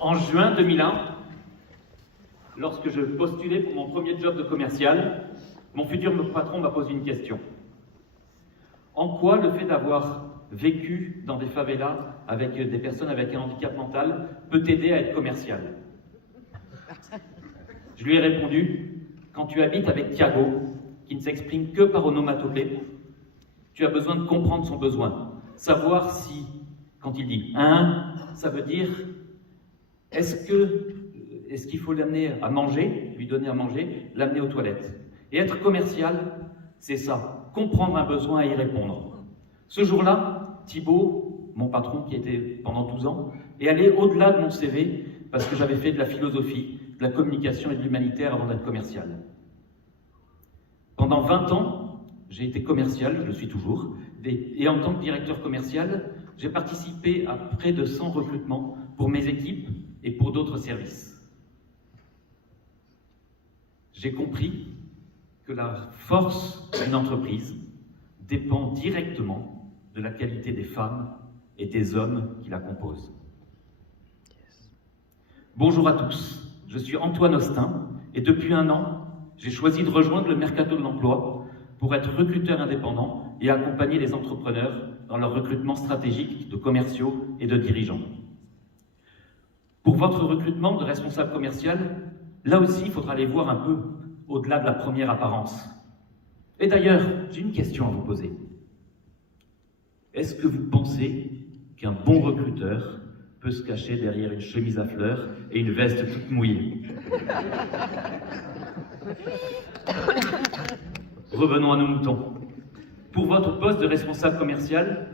En juin 2001, lorsque je postulais pour mon premier job de commercial, mon futur patron m'a posé une question. En quoi le fait d'avoir vécu dans des favelas avec des personnes avec un handicap mental peut t'aider à être commercial? Je lui ai répondu, quand tu habites avec Thiago, qui ne s'exprime que par onomatopée, tu as besoin de comprendre son besoin. Savoir si, quand il dit « un », ça veut dire est-ce qu'il faut l'amener à manger, lui donner à manger, l'amener aux toilettes. Et être commercial, c'est ça, comprendre un besoin et y répondre. Ce jour-là, Thibaut, mon patron qui était pendant 12 ans, est allé au-delà de mon CV parce que j'avais fait de la philosophie, de la communication et de l'humanitaire avant d'être commercial. Pendant 20 ans, j'ai été commercial, je le suis toujours, et en tant que directeur commercial, j'ai participé à près de 100 recrutements pour mes équipes et pour d'autres services. J'ai compris que la force d'une entreprise dépend directement de la qualité des femmes et des hommes qui la composent. Bonjour à tous, je suis Antoine Austin et depuis 1 an, j'ai choisi de rejoindre le mercato de l'emploi pour être recruteur indépendant et accompagner les entrepreneurs dans leur recrutement stratégique de commerciaux et de dirigeants. Pour votre recrutement de responsable commercial, là aussi, il faudra aller voir un peu au-delà de la première apparence. Et d'ailleurs, j'ai une question à vous poser. Est-ce que vous pensez qu'un bon recruteur peut se cacher derrière une chemise à fleurs et une veste toute mouillée? Revenons à nos moutons. Pour votre poste de responsable commercial,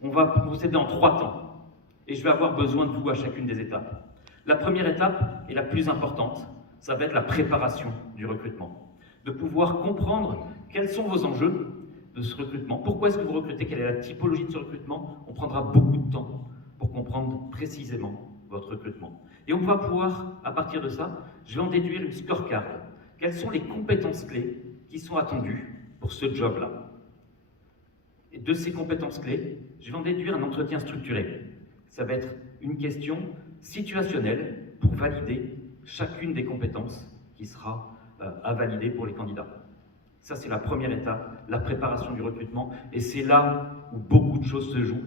on va procéder en 3 temps. Et je vais avoir besoin de vous à chacune des étapes. La première étape, et la plus importante, ça va être la préparation du recrutement. De pouvoir comprendre quels sont vos enjeux de ce recrutement. Pourquoi est-ce que vous recrutez? Quelle est la typologie de ce recrutement? On prendra beaucoup de temps pour comprendre précisément votre recrutement. Et on va pouvoir, à partir de ça, je vais en déduire une scorecard. Quelles sont les compétences clés qui sont attendues pour ce job-là? Et de ces compétences clés, je vais en déduire un entretien structuré. Ça va être une question situationnelle pour valider chacune des compétences qui sera à valider pour les candidats. Ça, c'est la première étape, la préparation du recrutement, et c'est là où beaucoup de choses se jouent,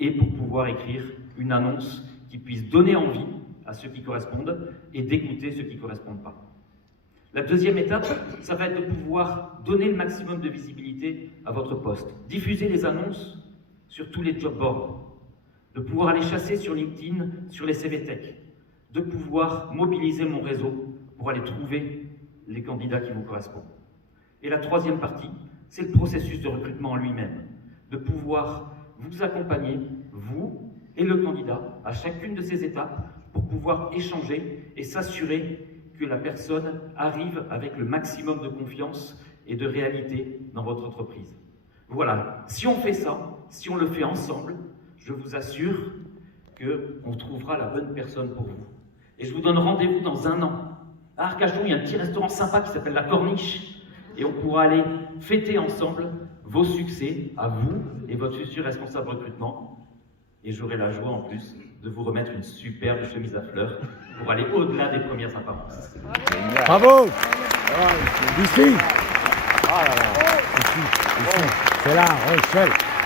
et pour pouvoir écrire une annonce qui puisse donner envie à ceux qui correspondent et d'écouter ceux qui ne correspondent pas. La deuxième étape, ça va être de pouvoir donner le maximum de visibilité à votre poste, diffuser les annonces sur tous les job boards, de pouvoir aller chasser sur LinkedIn, sur les CV Tech, de pouvoir mobiliser mon réseau pour aller trouver les candidats qui vous correspondent. Et la troisième partie, c'est le processus de recrutement en lui-même, de pouvoir vous accompagner, vous et le candidat, à chacune de ces étapes pour pouvoir échanger et s'assurer que la personne arrive avec le maximum de confiance et de réalité dans votre entreprise. Voilà, si on fait ça, si on le fait ensemble, je vous assure qu'on trouvera la bonne personne pour vous. Et je vous donne rendez-vous dans 1 an. À Arcachon, il y a un petit restaurant sympa qui s'appelle La Corniche. Et on pourra aller fêter ensemble vos succès à vous et votre futur responsable recrutement. Et j'aurai la joie en plus de vous remettre une superbe chemise à fleurs pour aller au-delà des premières apparences. Bravo! Ici! Ah là là! Ici, c'est là, Rochelle!